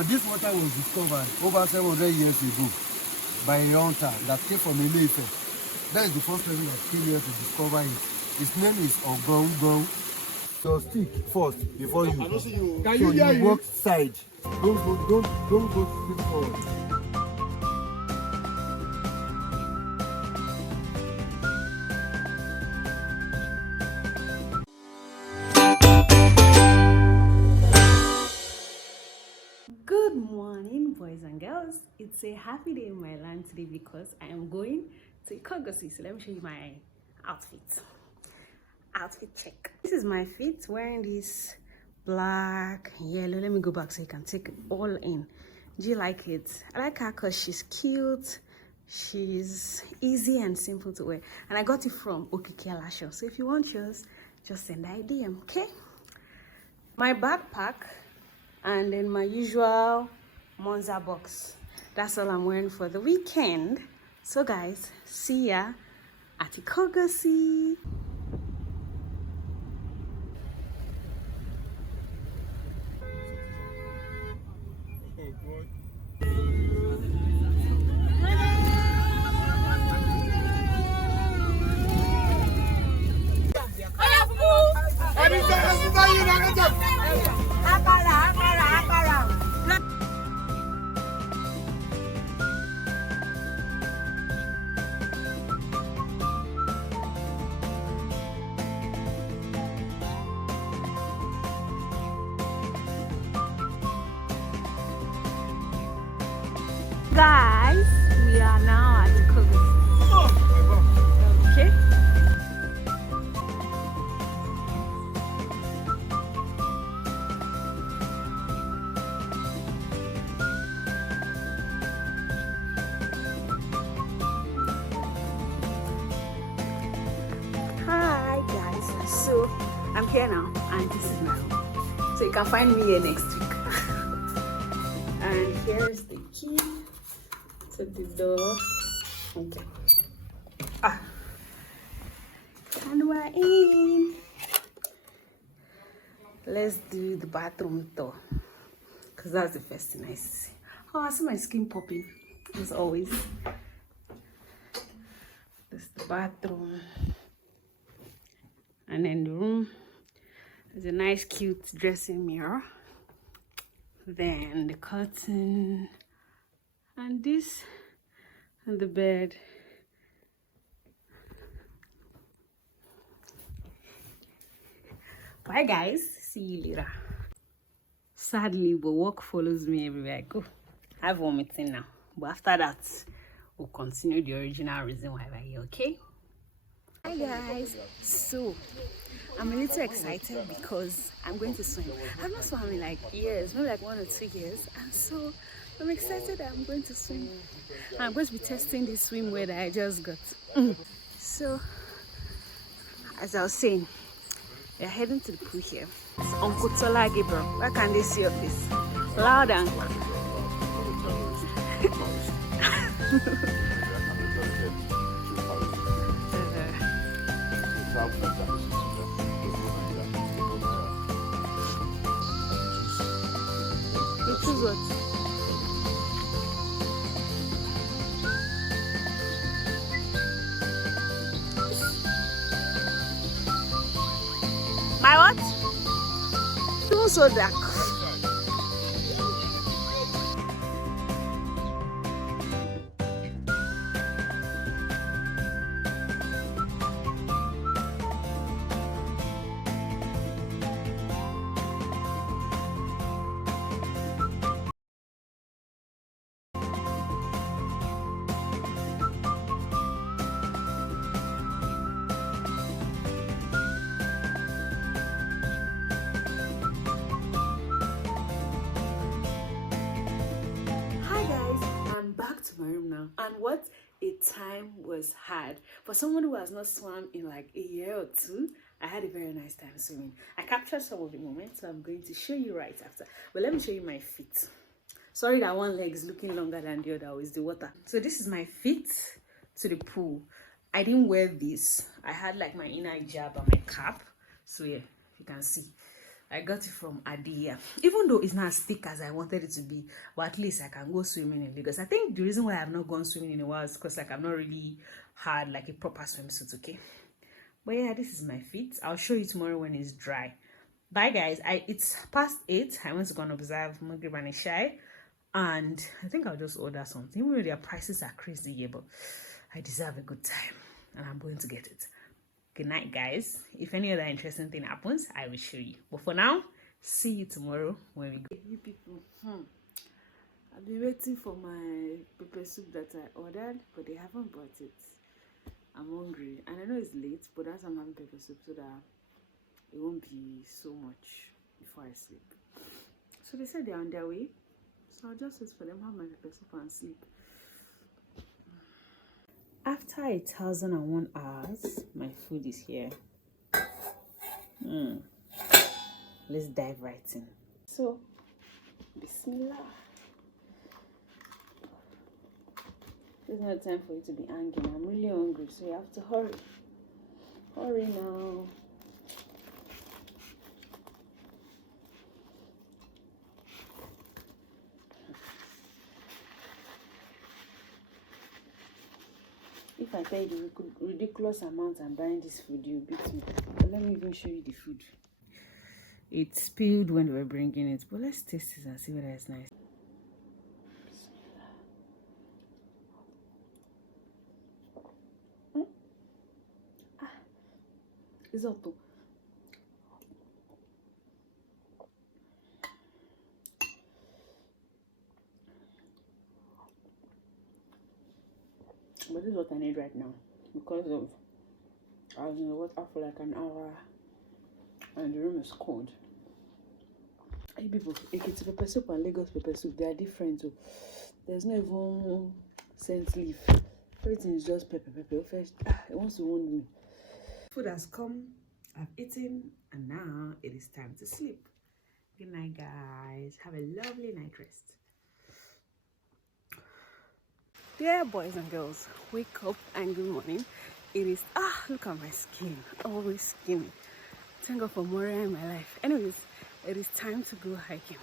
This water was discovered over 700 years ago by a hunter that came from Ile-ife. That is the first person that came here to discover it. His name is Oganwuganwu. So stick first before you. Can you walk side. Don't go straight forward. Good morning, boys and girls. It's a happy day in my land today because I am going to Ikogosi. So let me show you my outfit check. This is my fit, wearing this black, yellow. Let me go back so you can take it all in. Do you like it? I like her because she's cute, she's easy and simple to wear, and I got it from Okike. So if you want yours, just send a DM, okay? My backpack and then my usual Monza box. That's all I'm wearing for the weekend. So guys, see ya at Ikogosi. Guys, we are now at Ikogosi. Okay. Hi guys, so I'm here now and this is my home. So you can find me here next week. And here's the key to the door. Okay. And we're in. Let's do the bathroom tour, because that's the first thing I see. Oh, I see my skin popping as always. This is the bathroom. And then the room. There's a nice cute dressing mirror. Then the curtain. And this and the bed. Bye guys, see you later. Sadly, but work follows me everywhere I go. I have one meeting now, but after that we'll continue the original reason why we're here. Okay? Hi guys, so I'm a little excited because I'm going to swim. I've not swum in like years, maybe like 1 or 2 years, and so I'm excited that I'm going to swim. I'm going to be testing this swimwear that I just got. So, as I was saying, we're heading to the pool here. It's Uncle Tola Gabriel. Where can they see your face? Loud and you choose what? My what? It so dark. To my room now, and what a time was had. For someone who has not swum in like a year or two, I had a very nice time swimming. I captured some of the moments, so I'm going to show you right after. But let me show you my feet. Sorry that one leg is looking longer than the other with the water. So this is my feet to the pool. I didn't wear this. I had like my inner hijab and my cap. So yeah, you can see. I got it from Adia. Even though it's not as thick as I wanted it to be, but at least I can go swimming in Lagos. I think the reason why I have not gone swimming in a while is because like I've not really had like a proper swimsuit, okay? But yeah, this is my feet. I'll show you tomorrow when it's dry. Bye guys. It's past 8. I want to go and observe Maghrib and Isha, and I think I'll just order something. Even though their prices are crazy here, but I deserve a good time and I'm going to get it. Good night guys. If any other interesting thing happens, I will show you. But for now, see you tomorrow when we go. You people, I've been waiting for my pepper soup that I ordered, but they haven't brought it. I'm hungry, and I know it's late, but that's why I'm having pepper soup so that it won't be so much before I sleep. So they said they're on their way, so I'll just wait for them, have my pepper soup and sleep. After 1,001 hours, my food is here. Let's dive right in. So, Bismillah. There's no time for you to be angry. I'm really hungry, so you have to hurry. Hurry now. If I tell you the ridiculous amount I'm buying this food, you beat me. But let me even show you the food. It spilled when we were bringing it, but let's taste it and see whether it's nice. Risotto. But this is what I need right now because of I was in the water for like an hour and the room is cold. Hey people, Ekiti pepper soup and Lagos pepper soup, they are different too. There's no even scent leaf. Everything is just pepper. First, it wants to wound me. Food has come, I've eaten, and now it is time to sleep. Good night guys. Have a lovely night rest. Yeah, boys and girls, wake up and good morning. It is look at my skin, always skinny. Thank God for more in my life. Anyways, it is time to go hiking.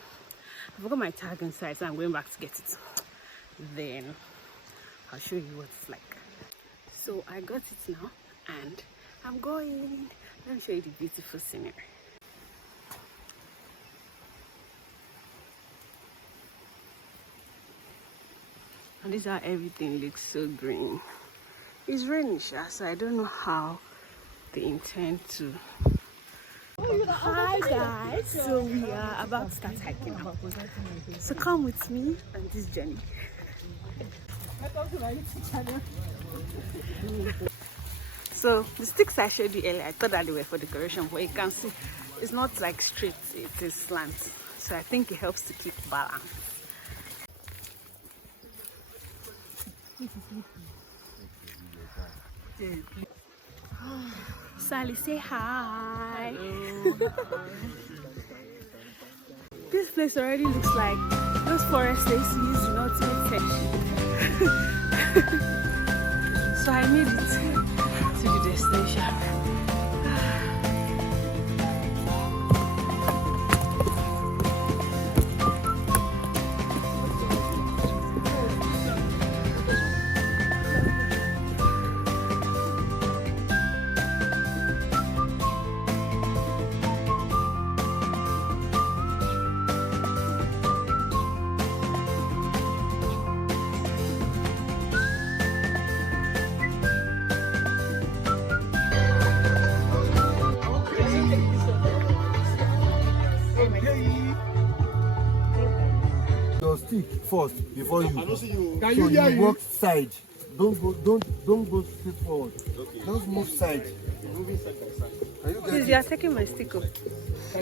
I forgot my tag inside, so I'm going back to get it. Then I'll show you what it's like. So I got it now and I'm going. Let me show you the beautiful scenery. And this is how everything looks so green. It's raining, so I don't know how they intend to. Hi guys, so we are about to start hiking now. So come with me on this journey. So the sticks I showed you earlier, I thought that they were for decoration, but you can see it's not like straight, it is slant. So I think it helps to keep balance. Sally, say hi. This place already looks like those forests they used to use do not make fish. So I made it to the destination. First before you go. So you walk side. Don't go straight forward. Okay. Just move side. Moving side by side. Please, you are taking my stick up. I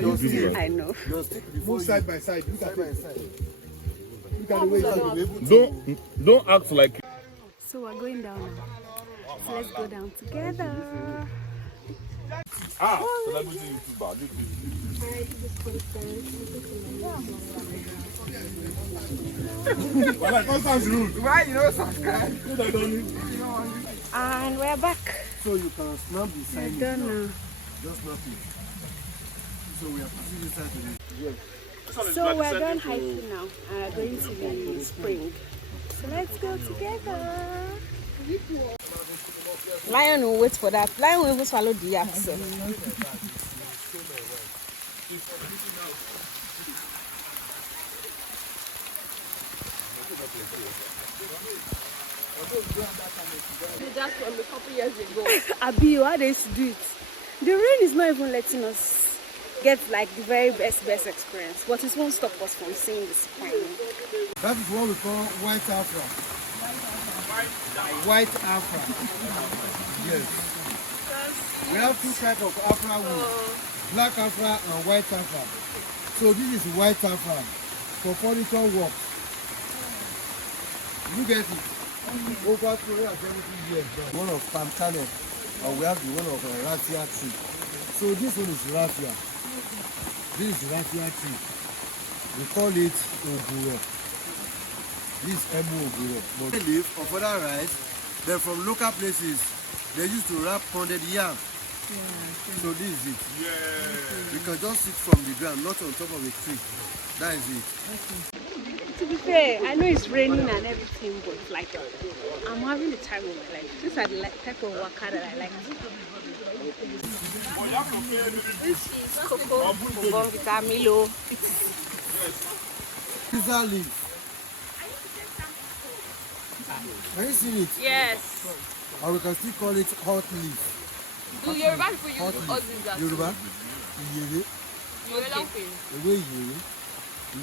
know. Your stick move side by side. Look at it. Look at the way don't act like. So we're going down now. So let's go down together. Celebrity YouTuber. Why you don't subscribe? And we're back. So you can snap the sign. We're done now. Just snap it. So we are passing inside to the So we're done hiking now and we're going to the spring. So let's go together. Lion will wait for that. Lion will even swallow the yak. So. Just from a couple years ago. Abi, how they used to do it. The rain is not even letting us get like the very best experience. But it won't stop us from seeing the spring. That is what we call white afra. White afra. Yes. We have two types of afra wood. Black afra and white afra. So this is white afra for furniture work. You get it? Over 270 years. One of palm kernel, and we have the one of raffia tree. So this one is raffia. This is raffia tree. We call it oguro. This is emu oguro. But they live on further right. They're from local places. They used to wrap pounded yam. So this is it. You can just sit from the ground, not on top of a tree. That is it. To be fair, I know it's raining and everything, but like I'm having the time of my life. These are the type of waka that I like. This is cocoa, bombita, milo. Pizza leaf. Can you see it? Yes. Or we can still call it hot leaf. Do Yoruba people use Hot all leaf. these as Yoruba? Iyere. Ewe iyere.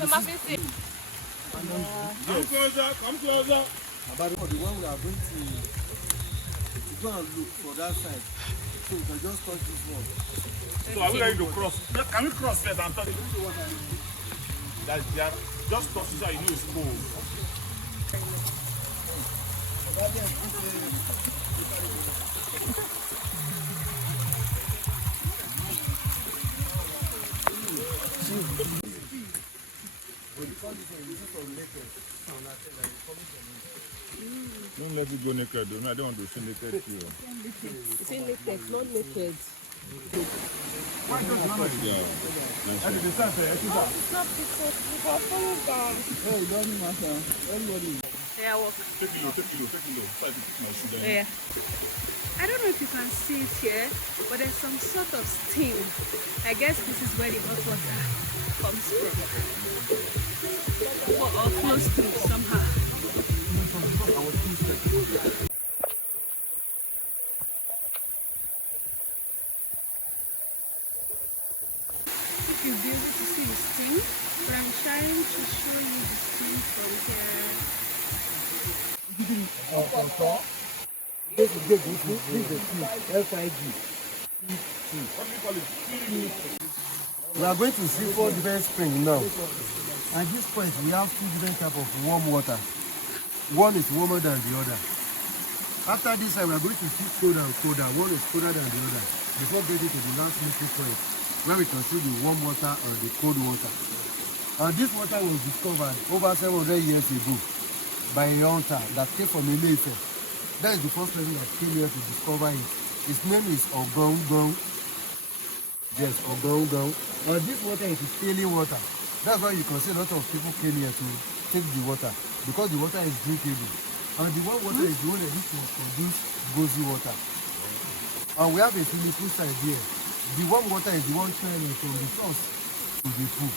So my face Come closer. About the one we are going to go and look for that side. So we can just touch this one. So are we ready to cross? Can we cross first and touch it? Just touch it so you know it's cold. Don't let it go naked, though. I don't want to see naked too. See naked, not naked. Yeah. Yeah, walk. Take it low. So I can put my shoe down. Yeah. I don't know if you can see it here, but there's some sort of steam. I guess this is where the hot water comes from. Or close to somehow. If you'll be able to see the steam, but I'm trying to show you the steam from here. This is the FIG. What do you call it? We are going to see 4 different springs now. At this point, we have 2 different types of warm water. One is warmer than the other. After this, we are going to see colder and colder. One is colder than the other. Before getting to the last meeting point, where we can see the warm water and the cold water. And this water was discovered over 700 years ago by a hunter that came from Ile-ife. That is the first person that came here to discover it. His name is Oganwuganwu. Yes, oganwuganwu. And this water is steely water. That's why you can see a lot of people came here to take the water, because the water is drinkable. And the warm water is the one that used to produce gozi water. And we have a swimming pool side here. The warm water is the one turning from the source to the pool.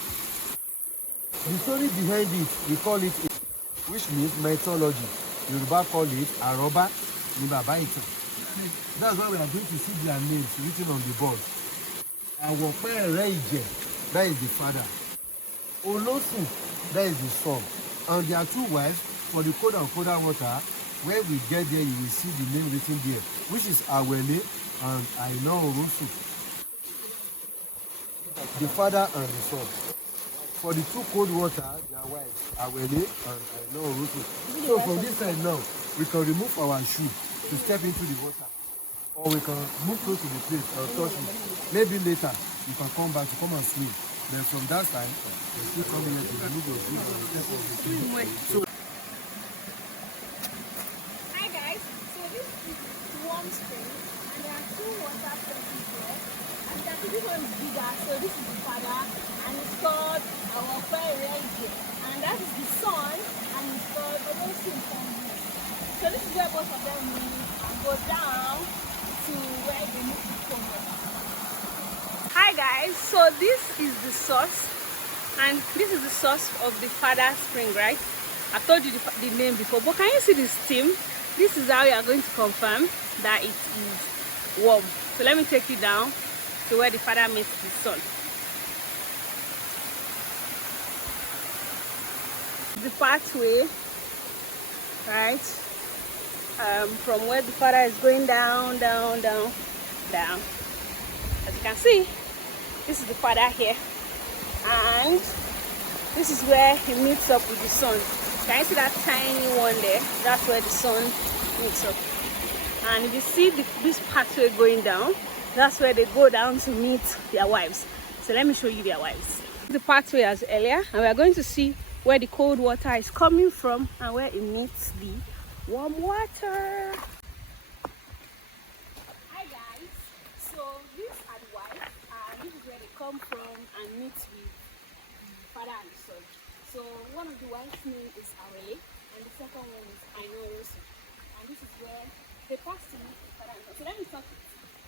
The story behind it, we call it, which means mythology. Yoruba call it Aroba ni Baba Itan. That's why we are going to see their names written on the board. Awo-peree Ije, that is the father. Olosun, that is the son. And there are 2 wives. For the cold and colder water, when we get there, you will see the name written there, which is Awele and Aina Orosun. The father and the son. For the 2 cold water, their wives, Awele and Aina Orosun. So from this side now, we can remove our shoe to step into the water. Or we can move close to the place and touch it. Maybe later, you can come back to come and swim. Then from that side, you still come here to remove your shoe and step on the pool. So, Hi guys, so this is warm spring and there are 2 water sources here and the other one is bigger, so this is the here, and that is the sun, and it's called Olosun Ukangunosi. So this is where both of them meet and go down to where they meet the cold water. Hi guys, so this is the source, and this is the source of the father spring, right? I told you the name before, but can you see the steam? This is how you are going to confirm that it is warm. So let me take you down to where the father meets the son. The pathway, right, from where the father is going down, down, down, down. As you can see, this is the father here, and this is where he meets up with the son. Can you see that tiny one there? That's where the son meets up. And if you see this pathway going down, that's where they go down to meet their wives. So let me show you their wives. The pathway as earlier, and we are going to see where the cold water is coming from and where it meets the warm water. Hi guys, so these are the wives, and this is where they come from and meet with the father and the son. So one of the wives' name is Awele, and the second one is Aina Orosun. And this is where they pass to meet the father and son. So let me talk it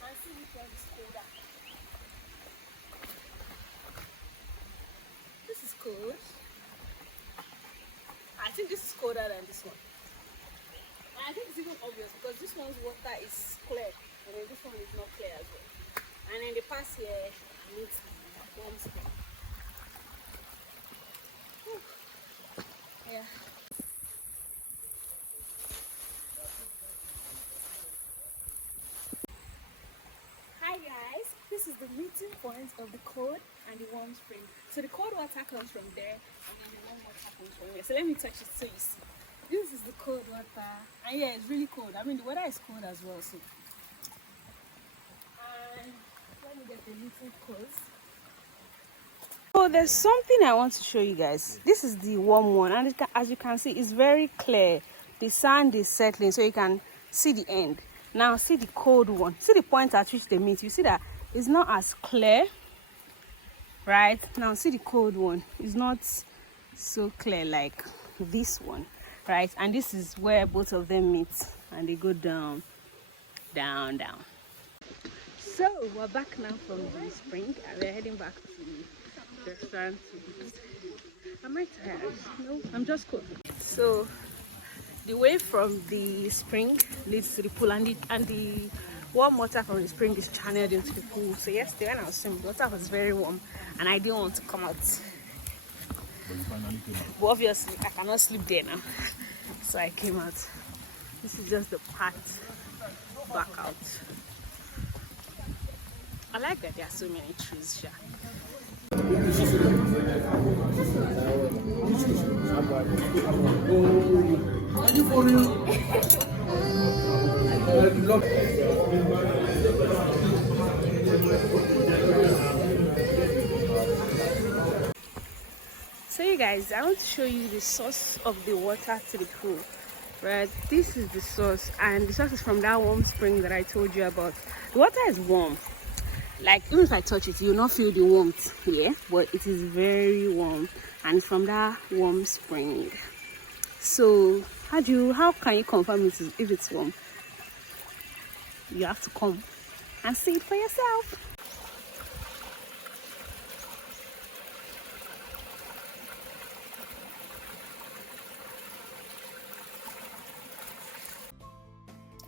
and see which one is colder. This is cold. I think this is colder than this one. And I think it's even obvious because this one's water is clear, and then this one is not clear as well. And then they pass here and meet the warm spring. Yeah. Hi guys, this is the meeting point of the cold and the warm spring. So the cold water comes from there, and then the warm water comes from here. So let me touch it so you see. This is the cold water, and yeah, it's really cold. I mean, the weather is cold as well. So, and let me get the little close. So there's something I want to show you guys. This is the warm one, and as you can see, it's very clear. The sand is settling, so you can see the end. Now see the cold one. See the point at which they meet. You see that it's not as clear, right? Now see the cold one. It's not so clear like this one, right? And this is where both of them meet, and they go down, down, down. So we're back now from the spring, and we're heading back to the restaurant to eat. Am I tired? No, I'm just cold. So the way from the spring leads to the pool, and the warm water from the spring is channeled into the pool. So yesterday when I was swimming, the water was very warm, and I didn't want to come out. But you finally came out. But obviously, I cannot sleep there now, so I came out. This is just the path back out. I like that there are so many trees here. So you guys, I want to show you the source of the water to the pool. Right, this is the source, and the source is from that warm spring that I told you about. The water is warm. Like, even if I touch it, you'll not feel the warmth here, but it is very warm, and it's from that warm spring. So how can you confirm it if it's warm? You have to come and see it for yourself.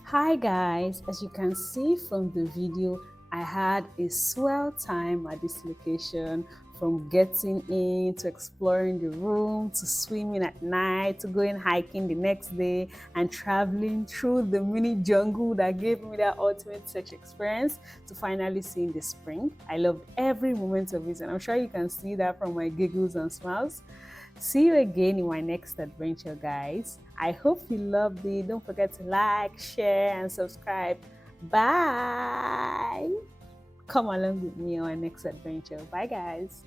Hi guys, as you can see from the video, I had a swell time at this location, from getting in to exploring the room to swimming at night to going hiking the next day and traveling through the mini jungle that gave me that ultimate such experience to finally seeing the spring. I loved every moment of it, and I'm sure you can see that from my giggles and smiles. See you again in my next adventure, guys. I hope you loved it. Don't forget to like, share, and subscribe. Bye. Come along with me on my next adventure. Bye, guys.